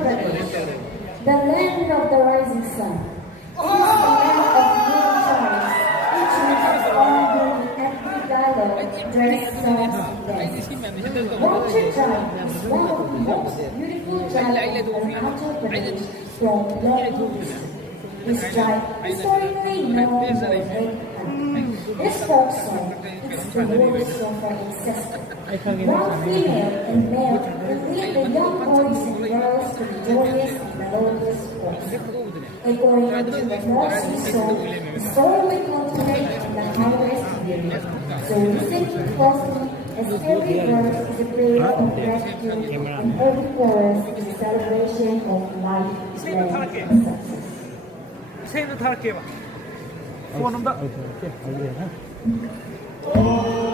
The land of the rising sun. It is the land of new choice, which makes all beauty and dialogue, dress, songs, and dance. Roger Drive is one of the most beautiful drives in Andhra Pradesh from long history. This drive historically known as Red Hunt. This folk song is the war song for ancestors. One female and male will lead the young boys and girls to the joyous and melodious voice. According to the nursery song, the story will cultivate in the harvest period. So listen closely as every verse is a prayer of gratitude and every chorus is a celebration of life, strength, and success. 세일을 다 할게 봐. 소원한다. Oh